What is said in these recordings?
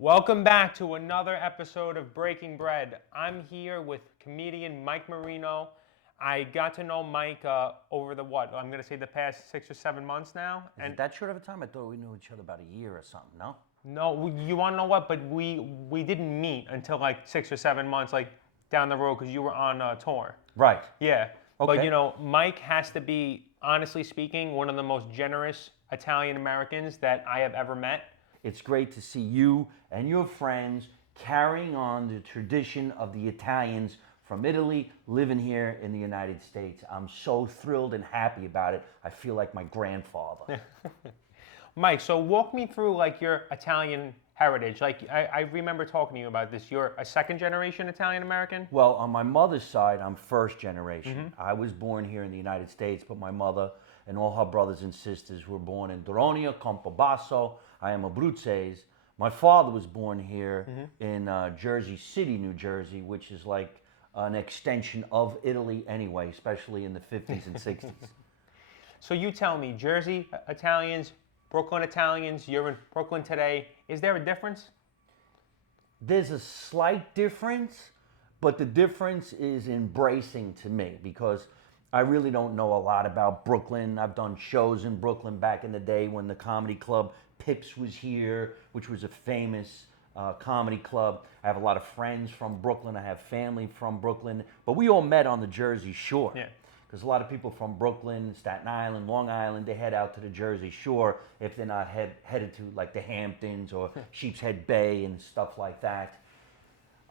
Welcome back to another episode of Breaking Bread. I'm here with comedian Mike Marino. I got to know Mike over I'm going to say the past 6 or 7 months now. Is it that short of a time? I thought we knew each other about a year or something, no? No, you want to know what? But we didn't meet until like 6 or 7 months, like down the road, because you were on tour. Right. Yeah. Okay. But Mike has to be, honestly speaking, one of the most generous Italian Americans that I have ever met. It's great to see you and your friends carrying on the tradition of the Italians from Italy living here in the United States. I'm so thrilled and happy about it. I feel like my grandfather. Mike, so walk me through like your Italian heritage. Like I remember talking to you about this. You're a second generation Italian American? Well, on my mother's side, I'm first generation. I was born here in the United States, but my mother and all her brothers and sisters were born in Doronia, Campobasso. I am Abruzzese. My father was born here in Jersey City, New Jersey, which is like an extension of Italy anyway, especially in the 50s and 60s. So you tell me, Jersey Italians, Brooklyn Italians, you're in Brooklyn today. Is there a difference? There's a slight difference, but the difference is embracing to me because I really don't know a lot about Brooklyn. I've done shows in Brooklyn back in the day when the comedy club Pips was here, which was a famous comedy club. I have a lot of friends from Brooklyn. I have family from Brooklyn, but we all met on the Jersey Shore. Yeah. Because a lot of people from Brooklyn, Staten Island, Long Island, they head out to the Jersey Shore if they're not headed to like the Hamptons or Sheepshead Bay and stuff like that.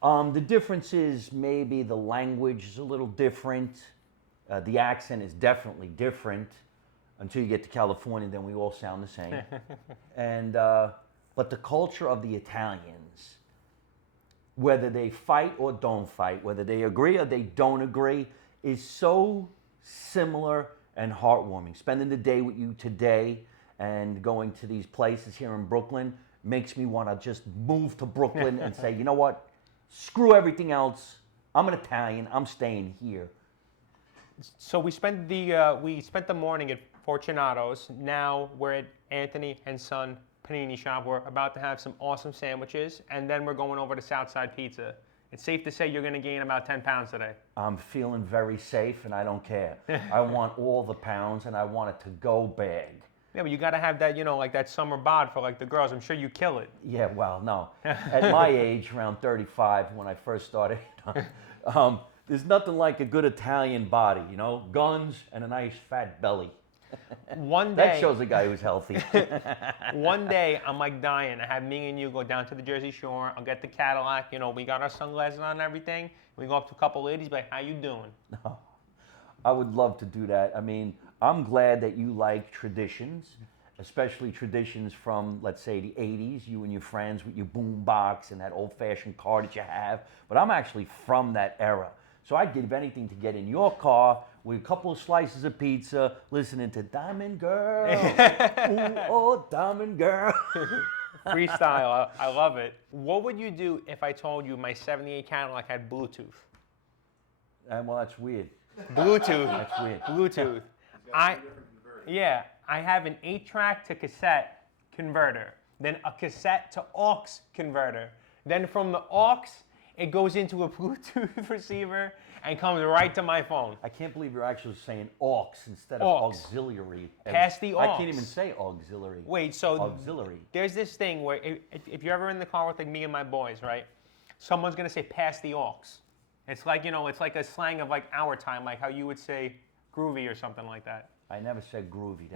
The difference is maybe the language is a little different. The accent is definitely different. Until you get to California, then we all sound the same. But the culture of the Italians, whether they fight or don't fight, whether they agree or they don't agree, is so similar and heartwarming. Spending the day with you today and going to these places here in Brooklyn makes me want to just move to Brooklyn and say, you know what? Screw everything else. I'm an Italian. I'm staying here. So we spent the morning at Fortunato's. Now we're at Anthony and Son Panini Shop. We're about to have some awesome sandwiches, and then we're going over to Southside Pizza. It's safe to say you're going to gain about 10 pounds today. I'm feeling very safe, and I don't care. I want all the pounds, and I want it to go big. Yeah, but you got to have that, like that summer bod for like the girls. I'm sure you kill it. Yeah, well, no. At my age, around 35, when I first started, there's nothing like a good Italian body, guns and a nice fat belly. One day, that shows a guy who's healthy. One day, I'm like dying. I have me and you go down to the Jersey Shore. I'll get the Cadillac. We got our sunglasses on and everything. We go up to a couple ladies, be like, how you doing? No, I would love to do that. I mean, I'm glad that you like traditions, especially traditions from, let's say, the 80s, you and your friends with your boom box and that old-fashioned car that you have. But I'm actually from that era. So I'd give anything to get in your car with a couple of slices of pizza, listening to Diamond Girl. Ooh, oh, Diamond Girl. Freestyle, I love it. What would you do if I told you my 78 Cadillac had Bluetooth? Well, that's weird. Bluetooth. That's weird. Bluetooth. I have an 8-track to cassette converter, then a cassette to aux converter. Then from the aux, it goes into a Bluetooth receiver and comes right to my phone. I can't believe you're actually saying aux instead of auxiliary. Pass the aux. I can't even say auxiliary. Wait, so auxiliary. There's this thing where if you're ever in the car with like me and my boys, right? Someone's gonna say pass the aux. It's like, it's like a slang of like our time, like how you would say groovy or something like that. I never said groovy.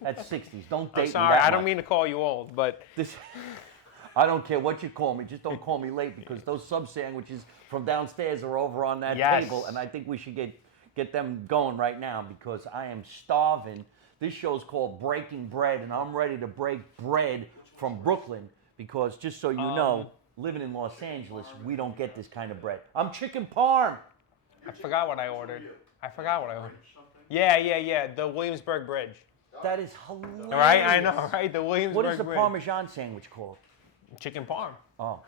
That's 60s. Don't date I'm me sorry, that I don't much. mean to call you old, but I don't care what you call me. Just don't call me late because those sub sandwiches from downstairs are over on that table, and I think we should get them going right now because I am starving. This show's called Breaking Bread, and I'm ready to break bread from Brooklyn because just so you know, living in Los Angeles, we don't get this kind of bread. I'm chicken parm. I forgot what I ordered. Yeah, the Williamsburg Bridge. That is hilarious. Right, I know, right? The Williamsburg What is the Bridge. Parmesan sandwich called? Chicken parm. Oh.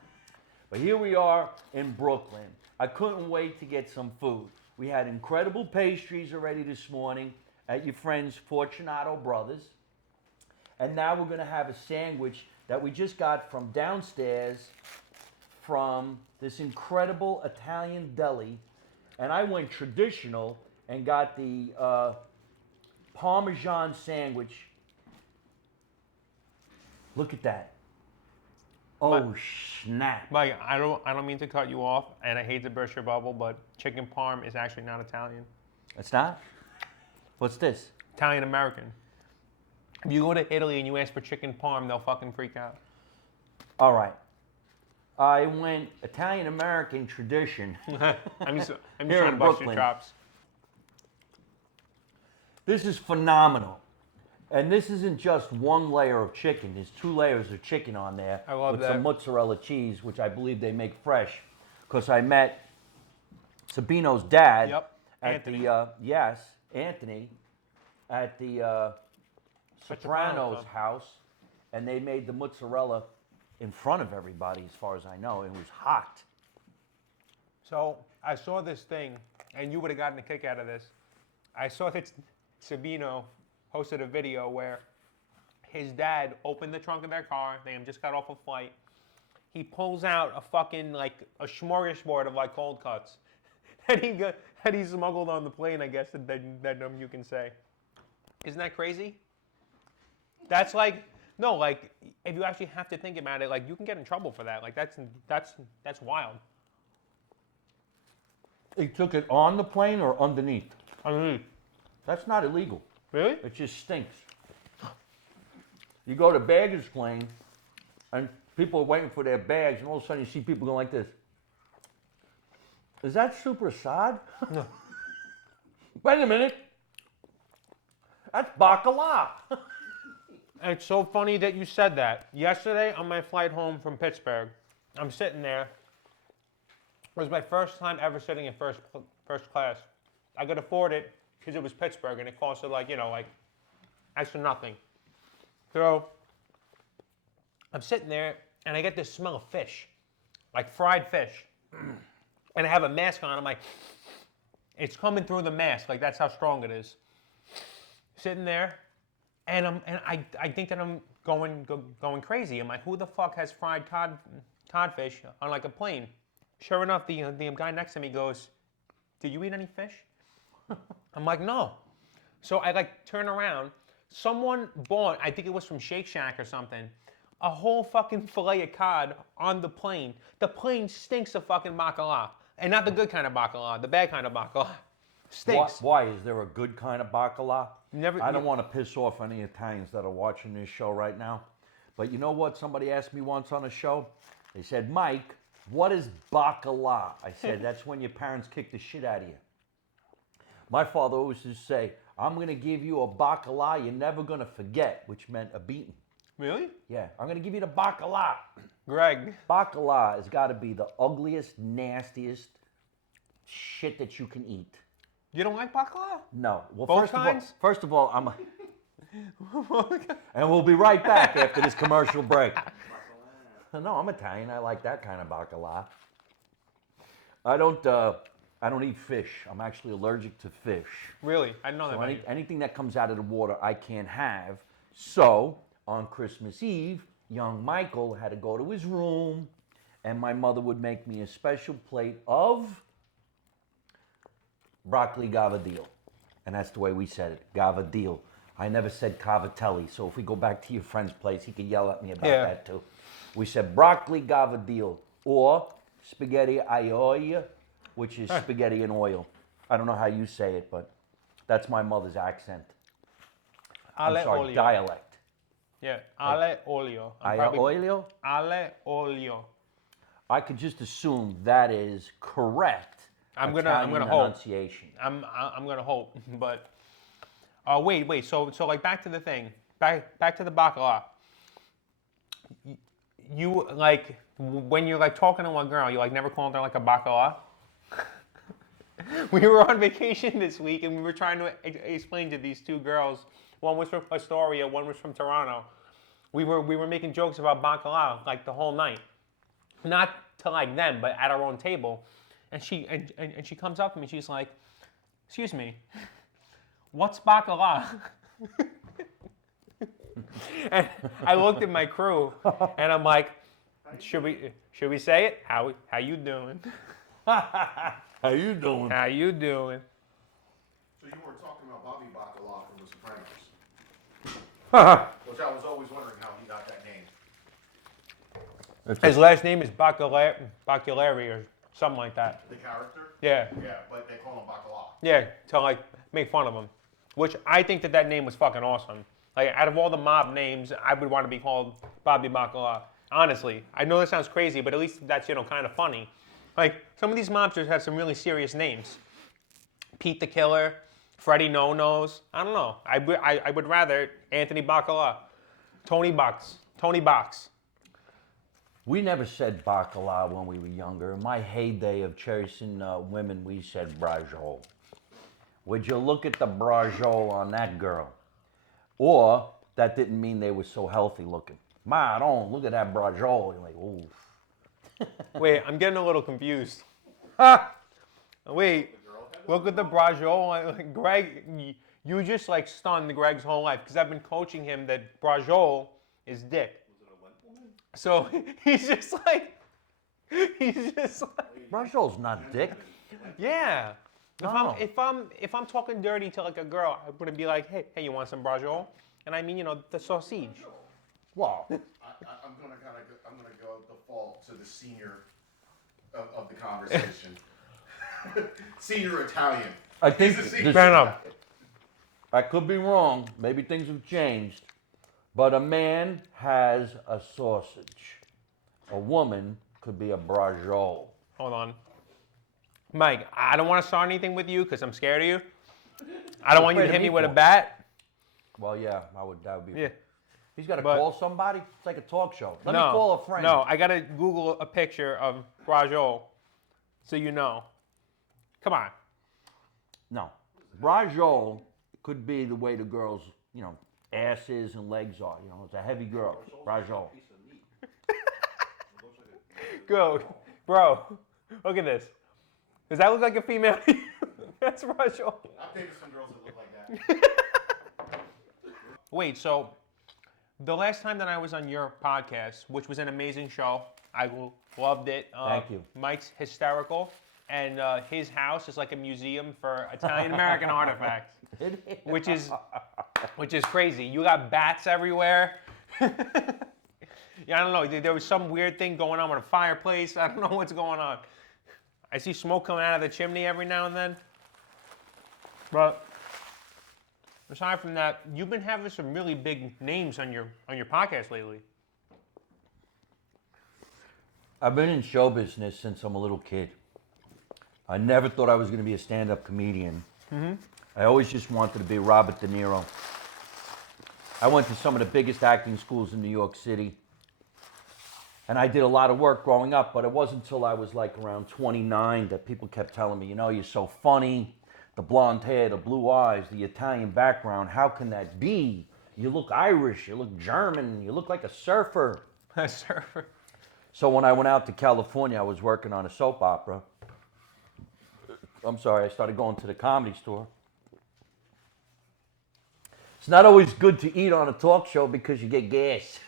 But here we are in Brooklyn. I couldn't wait to get some food. We had incredible pastries already this morning at your friends Fortunato Brothers. And now we're going to have a sandwich that we just got from downstairs from this incredible Italian deli. And I went traditional and got the Parmesan sandwich. Look at that. Oh, snap. Like, I don't mean to cut you off, and I hate to burst your bubble, but chicken parm is actually not Italian. It's not? What's this? Italian American. If you go to Italy and you ask for chicken parm, they'll fucking freak out. All right. I went Italian American tradition. I'm just Here trying in to bust Brooklyn. your chops. This is phenomenal. And this isn't just one layer of chicken. There's 2 layers of chicken on there. I love with that. some mozzarella cheese, which I believe they make fresh. Because I met Sabino's dad Yep. at Anthony. the, yes, Anthony, at the Soprano's Club. house. And they made the mozzarella in front of everybody, as far as I know. It was hot. So I saw this thing, and you would have gotten a kick out of this. I saw that Sabino posted a video where his dad opened the trunk of their car. They just got off a flight. He pulls out a fucking, like, a smorgasbord of, like, cold cuts that he smuggled on the plane, I guess, that you can say. Isn't that crazy? That's like, no, like, if you actually have to think about it, like, you can get in trouble for that. Like, that's wild. He took it on the plane or underneath? Underneath. That's not illegal. Really? It just stinks. You go to baggage claim, and people are waiting for their bags, and all of a sudden you see people going like this. Is that super sad? No. Wait a minute. That's baccala. And it's so funny that you said that. Yesterday, on my flight home from Pittsburgh, I'm sitting there. It was my first time ever sitting in first class. I could afford it because it was Pittsburgh and it costed like extra nothing. So I'm sitting there and I get this smell of fish, like fried fish. And I have a mask on. I'm like, it's coming through the mask. Like, that's how strong it is. Sitting there, and I think that I'm going crazy. I'm like, who the fuck has fried codfish on like a plane? Sure enough, the guy next to me goes, "Did you eat any fish?" I'm like, "No." So I like turn around. Someone bought, I think it was from Shake Shack or something, a whole fucking fillet of cod on the plane. The plane stinks of fucking baccala. And not the good kind of baccala, the bad kind of baccala. Stinks. Why? Is there a good kind of baccala? Never- I don't want to piss off any Italians that are watching this show right now. But you know what? Somebody asked me once on a show. They said, "Mike, what is baccala?" I said, "That's when your parents kick the shit out of you." My father always used to say, "I'm going to give you a baccala you're never going to forget," which meant a beating. Really? Yeah, I'm going to give you the baccala. Greg. Baccala has got to be the ugliest, nastiest shit that you can eat. You don't like baccala? No. Well, Both kinds? first of all, I'm a... And we'll be right back after this commercial break. No, I'm Italian. I like that kind of baccala. I don't eat fish. I'm actually allergic to fish. Really? I didn't know that So about you. anything that comes out of the water, I can't have. So on Christmas Eve, young Michael had to go to his room, and my mother would make me a special plate of broccoli gavadil. And that's the way we said it, gavadil. I never said cavatelli, so if we go back to your friend's place, he could yell at me about that too. We said broccoli gavadil, or spaghetti aglio, which is spaghetti in oil. I don't know how you say it, but that's my mother's accent. I'm sorry, olio. dialect. Yeah, ale olio. Olio? Ale olio. I could just assume that is correct. I'm gonna Italian hope. pronunciation. I'm gonna hope, but wait. So like back to the thing. Back to the baccala. You like when you're like talking to one girl, you like never called her like a baccala. We were on vacation this week, and we were trying to explain to these two girls. One was from Astoria, one was from Toronto. We were making jokes about baccala like the whole night, not to like them, but at our own table. And she comes up to me. She's like, "Excuse me, what's baccala?" And I looked at my crew, and I'm like, should we say it? How you doing? How you doing? How you doing? So you weren't talking about Bobby Baccala from The Sopranos, which I was always wondering how he got that name. His last name is Baccalari or something like that. The character? Yeah. Yeah, but they call him Baccala. Yeah, to like make fun of him. Which I think that name was fucking awesome. Like out of all the mob names, I would want to be called Bobby Baccala. Honestly, I know that sounds crazy, but at least that's kind of funny. Like some of these mobsters have some really serious names. Pete the Killer, Freddie No Nos. I don't know. I would rather Anthony Baccala, Tony Box. We never said bacala when we were younger. In my heyday of chasing women, we said brajol. Would you look at the brajol on that girl? Or that didn't mean they were so healthy looking. Maron, look at that brajol. You're like, ooh. Wait, I'm getting a little confused. Wait, look at the brajol. Greg, you just like stunned Greg's whole life because I've been coaching him that brajol is dick. So he's just like, Brajol's not dick. yeah. No. If I'm talking dirty to like a girl, I wouldn't be like, hey, you want some brajol? And I mean, the sausage. Wow. I'm gonna go default to the senior of the conversation. Senior Italian. I think He's a this- senior Fair enough. Italian. I could be wrong. Maybe things have changed. But a man has a sausage. A woman could be a brajol. Hold on. Mike, I don't want to start anything with you because I'm scared of you. I don't want you to hit me with a bat. Well, yeah, that would be. Yeah. He's got to But- call somebody. It's like a talk show. Let me No, call a friend. No, I got to Google a picture of brajol so you know. Come on. No. Brajol could be the way the girls, asses and legs are. It's a heavy girl. Brajol. Go. Bro, look at this. Does that look like a female? That's brajol. I've dated some girls that look like that. Wait, so the last time that I was on your podcast, which was an amazing show, I loved it. Thank you. Mike's hysterical, and his house is like a museum for Italian American artifacts, which is crazy. You got bats everywhere. Yeah, I don't know. There was some weird thing going on with a fireplace. I don't know what's going on. I see smoke coming out of the chimney every now and then. But aside from that, you've been having some really big names on your podcast lately. I've been in show business since I'm a little kid. I never thought I was going to be a stand-up comedian. I always just wanted to be Robert De Niro. I went to some of the biggest acting schools in New York City. And I did a lot of work growing up, but it wasn't until I was like around 29 that people kept telling me, you're so funny, the blonde hair, the blue eyes, the Italian background, how can that be? You look Irish, you look German, you look like a surfer. A surfer. So when I went out to California, I was working on a soap opera. I started going to the Comedy Store. It's not always good to eat on a talk show because you get gas.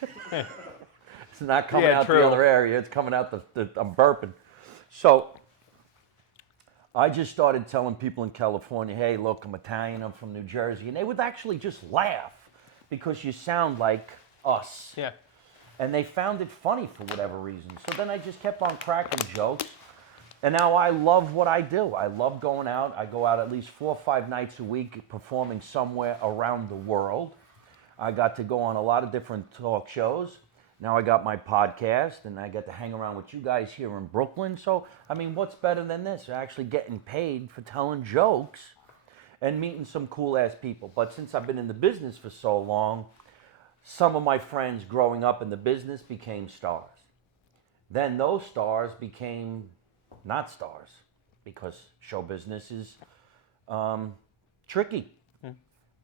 It's not coming out true. the other area. It's coming out I'm burping. So I just started telling people in California, hey, look, I'm Italian, I'm from New Jersey. And they would actually just laugh because you sound like us. Yeah. And they found it funny for whatever reason. So then I just kept on cracking jokes. And now I love what I do. I love going out. I go out at least 4 or 5 nights a week performing somewhere around the world. I got to go on a lot of different talk shows. Now I got my podcast, and I get to hang around with you guys here in Brooklyn. So, what's better than this? Actually getting paid for telling jokes and meeting some cool-ass people. But since I've been in the business for so long, some of my friends growing up in the business became stars. Then those stars became not stars because show business is tricky.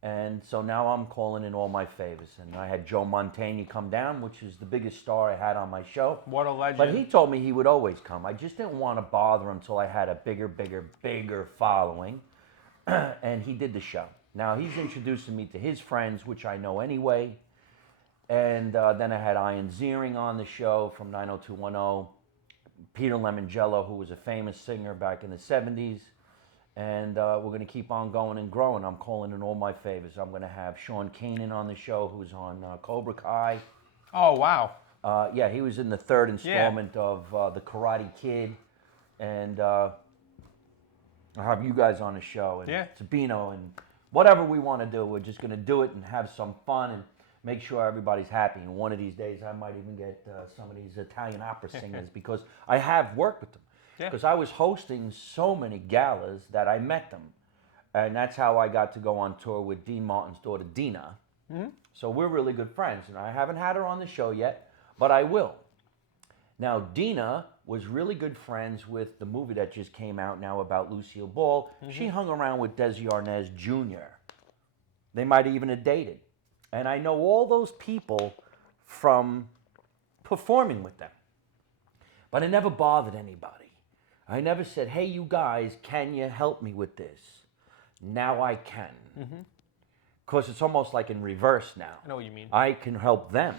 And so now I'm calling in all my favors. And I had Joe Mantegna come down, which is the biggest star I had on my show. What a legend. But he told me he would always come. I just didn't want to bother him until I had a bigger following. And he did the show. Now he's introducing me to his friends, which I know anyway. And then I had Ian Ziering on the show from 90210, Peter Lemongello, who was a famous singer back in the 70s. And we're going to keep on going and growing. I'm calling in all my favors. I'm going to have Sean Kanan on the show, who's on Cobra Kai. Oh, wow. Yeah, he was in the third installment of The Karate Kid. And I'll have you guys on the show. And Sabino and whatever we want to do. We're just going to do it and have some fun and make sure everybody's happy. And one of these days, I might even get some of these Italian opera singers because I have worked with them. Because I was hosting so many galas that I met them. And that's how I got to go on tour with Dean Martin's daughter, Dina. Mm-hmm. So we're really good friends. And I haven't had her on the show yet, but I will. Now, Dina was really good friends with the movie that just came out now about Lucille Ball. Mm-hmm. She hung around with Desi Arnaz Jr. They might even have dated. And I know all those people from performing with them. But I never bothered anybody. I never said, hey, you guys, can you help me with this? Now I can. Because it's almost like in reverse now. I know what you mean. I can help them.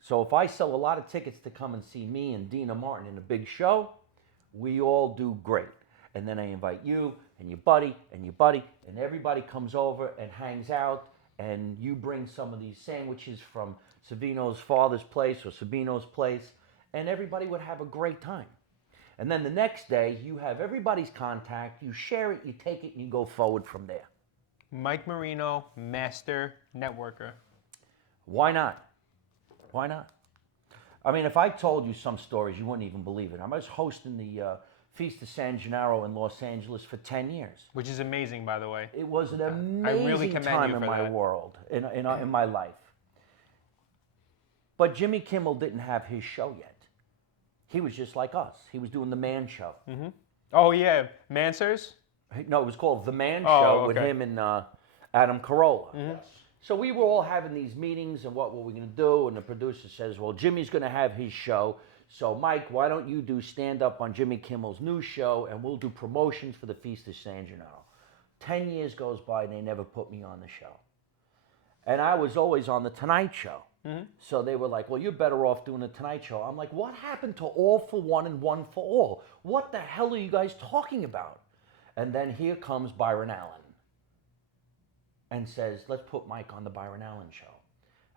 So if I sell a lot of tickets to come and see me and Dina Martin in a big show, we all do great. And then I invite you and your buddy and your buddy, and everybody comes over and hangs out, and you bring some of these sandwiches from Savino's father's place or Sabino's place, and everybody would have a great time. And then the next day, you have everybody's contact, you share it, you take it, and you go forward from there. Mike Marino, master networker. Why not? Why not? I mean, if I told you some stories, you wouldn't even believe it. I was hosting the Feast of San Gennaro in Los Angeles for 10 years. Which is amazing, by the way. It was an amazing time in my world, in my life. But Jimmy Kimmel didn't have his show yet. He was just like us. He was doing the Man Show. Oh, yeah. Mansers? No, it was called The Man Show with him and Adam Carolla. So we were all having these meetings and what were we going to do? And the producer says, well, Jimmy's going to have his show. So, Mike, why don't you do stand-up on Jimmy Kimmel's new show, and we'll do promotions for the Feast of San Gennaro. 10 years goes by, and they never put me on the show. And I was always on The Tonight Show. So they were like, well, you're better off doing The Tonight Show. I'm like, what happened to All for One and One for All? What the hell are you guys talking about? And then here comes Byron Allen and says, let's put Mike on the Byron Allen Show.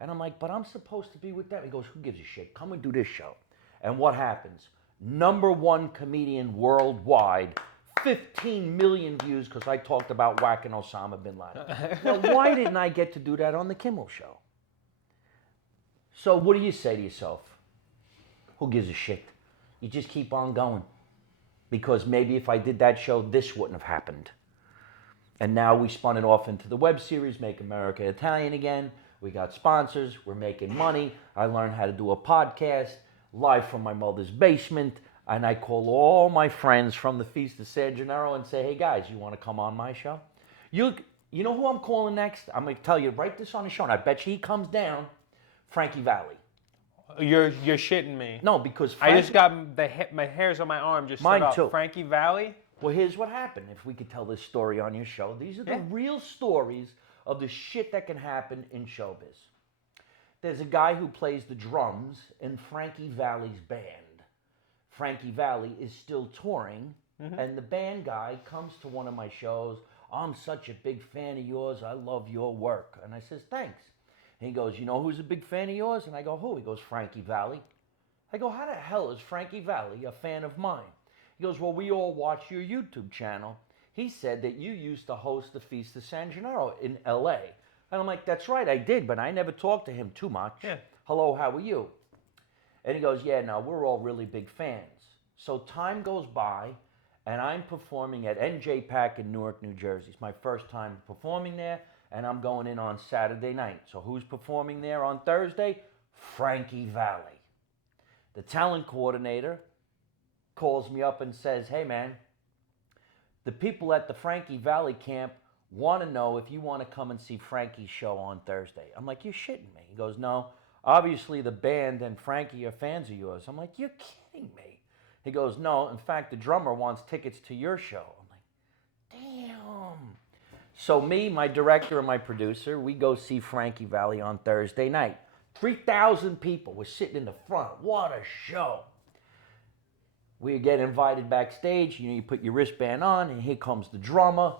And I'm like, but I'm supposed to be with them. He goes, who gives a shit? Come and do this show. And what happens? #1 comedian worldwide, 15 million views because I talked about whacking Osama bin Laden. Now, why didn't I get to do that on the Kimmel Show? So what do you say to yourself? Who gives a shit? You just keep on going. Because maybe if I did that show, this wouldn't have happened. And now we spun it off into the web series, Make America Italian Again. We got sponsors. We're making money. I learned how to do a podcast live from my mother's basement. And I call all my friends from the Feast of San Gennaro and say, hey, guys, you want to come on my show? You know who I'm calling next? I'm going to tell you, write this on the show. And I bet you he comes down. Frankie Valli. You're shitting me. No, because I just got my hairs on my arm just stood up. Too. Frankie Valli? Well, here's what happened. If we could tell this story on your show, these are the real stories of the shit that can happen in showbiz. There's a guy who plays the drums in Frankie Valli's band. Frankie Valli is still touring, and the band guy comes to one of my shows. I'm such a big fan of yours. I love your work. And I says, thanks. And he goes, you know who's a big fan of yours? And I go, who? He goes, Frankie Valli. I go, how the hell is Frankie Valli a fan of mine? He goes, well, we all watch your YouTube channel. He said that you used to host the Feast of San Gennaro in L.A. And I'm like, that's right, I did, but I never talked to him too much. Hello, how are you? And he goes, yeah, no, we're all really big fans. So time goes by, and I'm performing at NJ in Newark, New Jersey. It's my first time performing there. And I'm going in on Saturday night. So who's performing there on Thursday? Frankie Valli. The talent coordinator calls me up and says, hey man, the people at the Frankie Valli camp want to know if you want to come and see Frankie's show on Thursday. I'm like, you're shitting me. He goes, no, obviously the band and Frankie are fans of yours. I'm like, you're kidding me. He goes, no, in fact, the drummer wants tickets to your show. I'm like, damn. So me, my director, and my producer, we go see Frankie Valli on Thursday night. 3,000 people were sitting in the front. What a show. We get invited backstage. You put your wristband on, and here comes the drummer.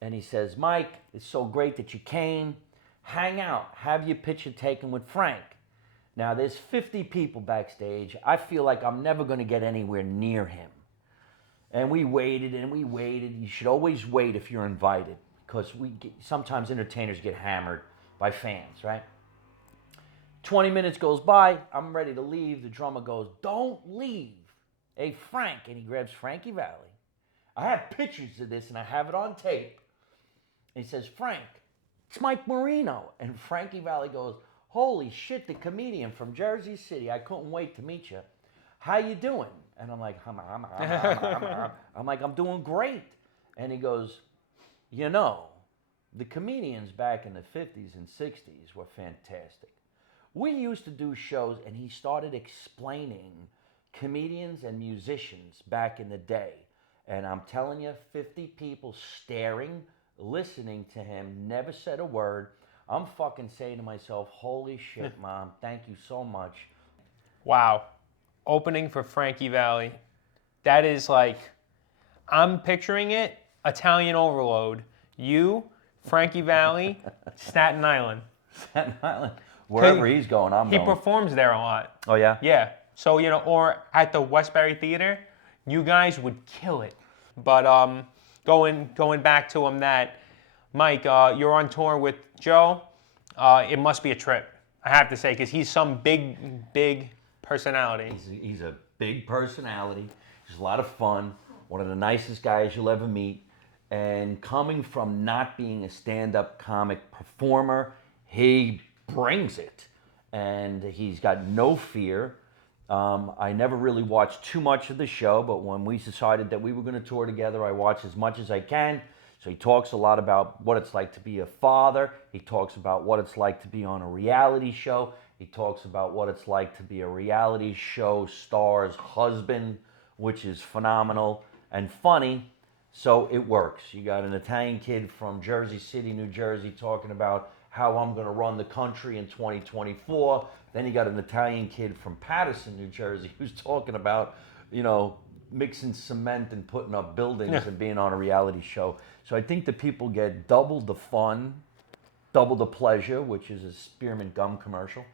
And he says, Mike, it's so great that you came. Hang out. Have your picture taken with Frank. Now, there's 50 people backstage. I feel like I'm never going to get anywhere near him. And we waited and we waited. You should always wait if you're invited, because sometimes entertainers get hammered by fans, right? 20 minutes goes by. I'm ready to leave. The drummer goes, don't leave. Hey, Frank. And he grabs Frankie Valli. I have pictures of this and I have it on tape. And he says, Frank, it's Mike Marino. And Frankie Valli goes, holy shit, the comedian from Jersey City. I couldn't wait to meet you. How you doing? And I'm like, I'm doing great. And he goes, you know, the comedians back in the 50s and 60s were fantastic. We used to do shows, and he started explaining comedians and musicians back in the day. And I'm telling you, 50 people staring, listening to him, never said a word. I'm fucking saying to myself, holy shit, Mom, thank you so much. Wow. Opening for Frankie Valli. That is like, I'm picturing it, Italian overload. You, Frankie Valli, Staten Island. Staten Island. Wherever he's going, I'm going. He performs there a lot. Oh, yeah? Yeah. So, you know, or at the Westbury Theater, you guys would kill it. But going back to him, that, Mike, you're on tour with Joe. It must be a trip, I have to say, because he's some big personality. He's a big personality. He's a lot of fun. One of the nicest guys you'll ever meet. And coming from not being a stand-up comic performer, he brings it. And he's got no fear. I never really watched too much of the show, but when we decided that we were going to tour together, I watched as much as I can. So he talks a lot about what it's like to be a father. He talks about what it's like to be on a reality show. He talks about what it's like to be a reality show star's husband, which is phenomenal and funny. So it works. You got an Italian kid from Jersey City, New Jersey, talking about how I'm going to run the country in 2024. Then you got an Italian kid from Paterson, New Jersey, who's talking about, you know, mixing cement and putting up buildings and being on a reality show. So I think the people get double the fun, double the pleasure, which is a spearmint gum commercial.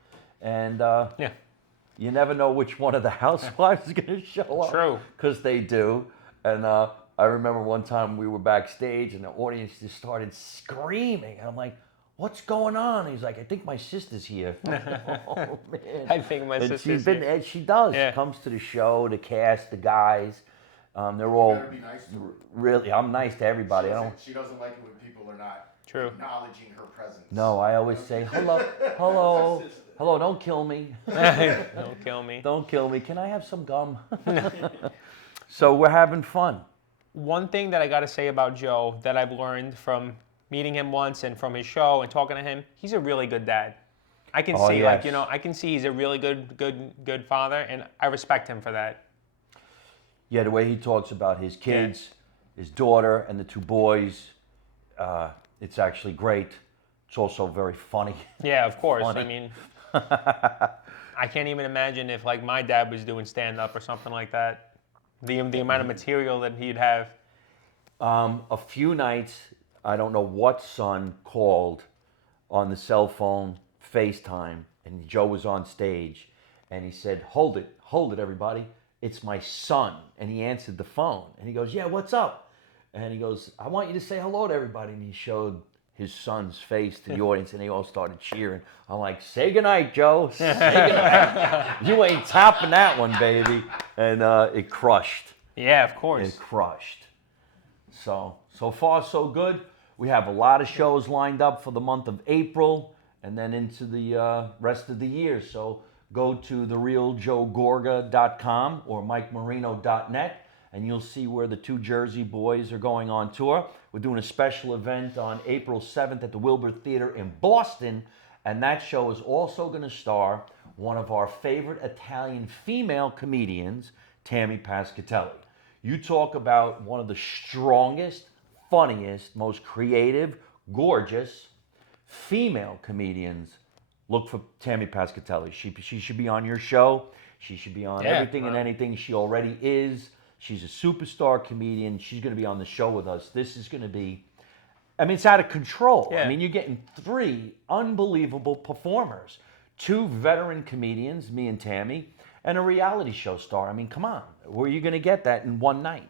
And you never know which one of the housewives is going to show up. True. Because they do. And I remember one time we were backstage and the audience just started screaming. And I'm like, what's going on? He's like, I think my sister's here. Oh, man. I think my sister's here. And she does. Yeah. She comes to the show, the cast, the guys. They're all better be nice to her. really. I'm nice to everybody. She doesn't like it when people are not True. acknowledging her presence. No, I always say hello, hello, hello. Don't kill me. Don't kill me. Don't kill me. Can I have some gum? So we're having fun. One thing that I got to say about Joe that I've learned from meeting him once and from his show and talking to him, he's a really good dad. I can see, yes. I can see he's a really good father, and I respect him for that. Yeah, the way he talks about his kids, his daughter, and the two boys, it's actually great. It's also very funny. Yeah, of course. Funny. I mean, I can't even imagine if like my dad was doing stand-up or something like that. The amount of material that he'd have. A few nights, I don't know what son called on the cell phone, FaceTime, and Joe was on stage, and he said, hold it, everybody. It's my son. And he answered the phone, and he goes, yeah, what's up? And he goes, I want you to say hello to everybody. And he showed his son's face to the audience, and they all started cheering. I'm like, say goodnight, Joe. Say goodnight. You ain't topping that one, baby. And it crushed. Yeah, of course. It crushed. So far, so good. We have a lot of shows lined up for the month of April and then into the rest of the year. So go to therealjoegorga.com or mikemarino.net, and you'll see where the two Jersey boys are going on tour. We're doing a special event on April 7th at the Wilbur Theater in Boston, and that show is also going to star one of our favorite Italian female comedians, Tammy Pascatelli. You talk about one of the strongest, funniest, most creative, gorgeous female comedians look for Tammy Pascatelli. She should be on your show. She should be on Yeah, everything and wow. anything. She already is. She's a superstar comedian. She's going to be on the show with us. This is going to be, I mean, it's out of control. Yeah. I mean, you're getting 3 unbelievable performers, 2 veteran comedians, me and Tammy, and a reality show star. I mean, come on. Where are you going to get that in one night?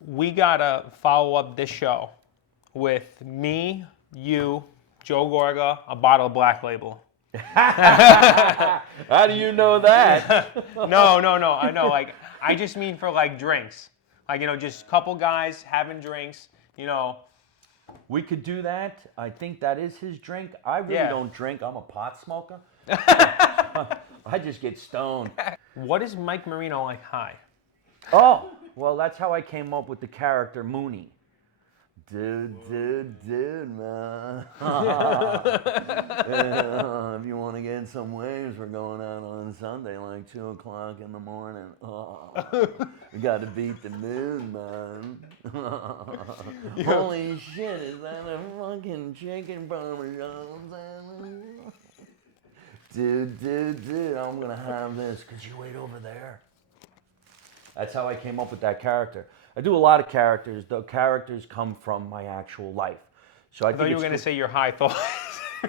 We gotta follow up this show with me, you, Joe Gorga, a bottle of Black Label. How do you know that? No. I know. Like, I just mean for like drinks. Like, just a couple guys having drinks. We could do that. I think that is his drink. I really Yeah. don't drink. I'm a pot smoker. I just get stoned. What is Mike Marino like high? Oh, well, that's how I came up with the character Mooney. Dude, man. If you want to get some waves, we're going out on Sunday, like 2 o'clock in the morning. Oh, we got to beat the moon, man. Holy shit, is that a fucking chicken parmesan? Dude, I'm going to have this. Could you wait over there? That's how I came up with that character. I do a lot of characters. The characters come from my actual life. So I I thought think you were it's gonna good- say your high thoughts.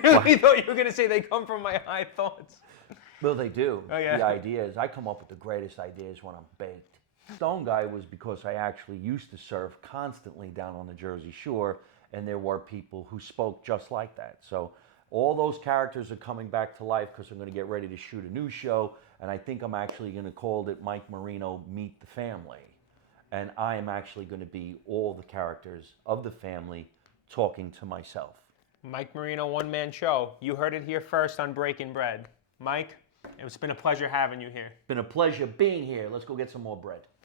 I thought you were gonna say they come from my high thoughts. Well, they do. Oh, yeah. The ideas. I come up with the greatest ideas when I'm baked. Stone Guy was because I actually used to surf constantly down on the Jersey Shore, and there were people who spoke just like that. So all those characters are coming back to life because I'm going to get ready to shoot a new show, and I think I'm actually going to call it Mike Marino Meet the Family. And I am actually going to be all the characters of the family talking to myself. Mike Marino one-man show. You heard it here first on Breaking Bread. Mike, it's been a pleasure having you here. Been a pleasure being here. Let's go get some more bread.